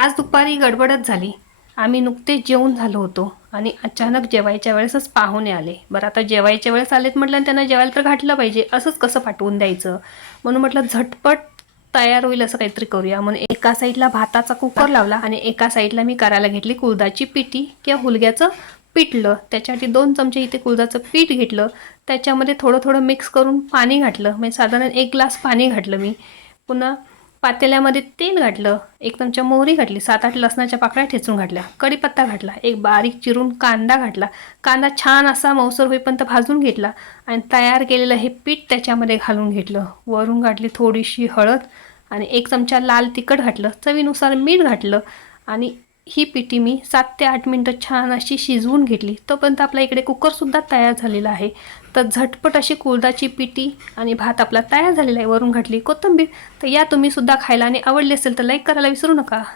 आज दुपारी गडबडच झाली. आम्ही नुकतेच जेवून झालो होतो आणि अचानक जेवायच्या वेळेसच पाहुणे आले. बरं आता जेवायच्या वेळेस आलेत म्हटलं आणि त्यांना जेवायला तर घातलं पाहिजे. असंच कसं पाठवून द्यायचं? म्हणून म्हटलं झटपट तयार होईल असं काहीतरी करूया. म्हणून एका साईडला भाताचा कुकर लावला आणि एका साईडला मी करायला घेतली कुळदाची पिठी किंवा हुलग्याचं पिठलं. त्याच्यासाठी 2 चमचे इथे कुळदाचं पीठ घेतलं. त्याच्यामध्ये थोडं थोडं मिक्स करून पाणी घातलं. म्हणजे साधारण 1 ग्लास पाणी घातलं मी. पुन्हा पातेल्यामध्ये तेल घातलं, 1 चमचा मोहरी घातली, 7-8 लसणाच्या पाकळ्या ठेचून घातल्या, कढीपत्ता घातला, एक बारीक चिरून कांदा घातला. कांदा छान असा मऊसर होईपर्यंत भाजून घेतला आणि तयार केलेलं हे पीठ त्याच्यामध्ये घालून घेतलं. वरून घातली थोडीशी हळद आणि 1 चमचा लाल तिखट घातलं, चवीनुसार मीठ घातलं आणि ही पिठी मी 7 ते 8 मिनिटं छान अशी शिजवून घेतली. तोपर्यंत आपल्या इकडे कुकरसुद्धा तयार झालेला आहे. तर झटपट अशी कुळदाची पिठी आणि भात आपला तयार झालेला आहे. वरून घातली कोथिंबीर. तर या तुम्ही सुद्धा खायला आणि आवडली असेल तर लाईक करायला विसरू नका.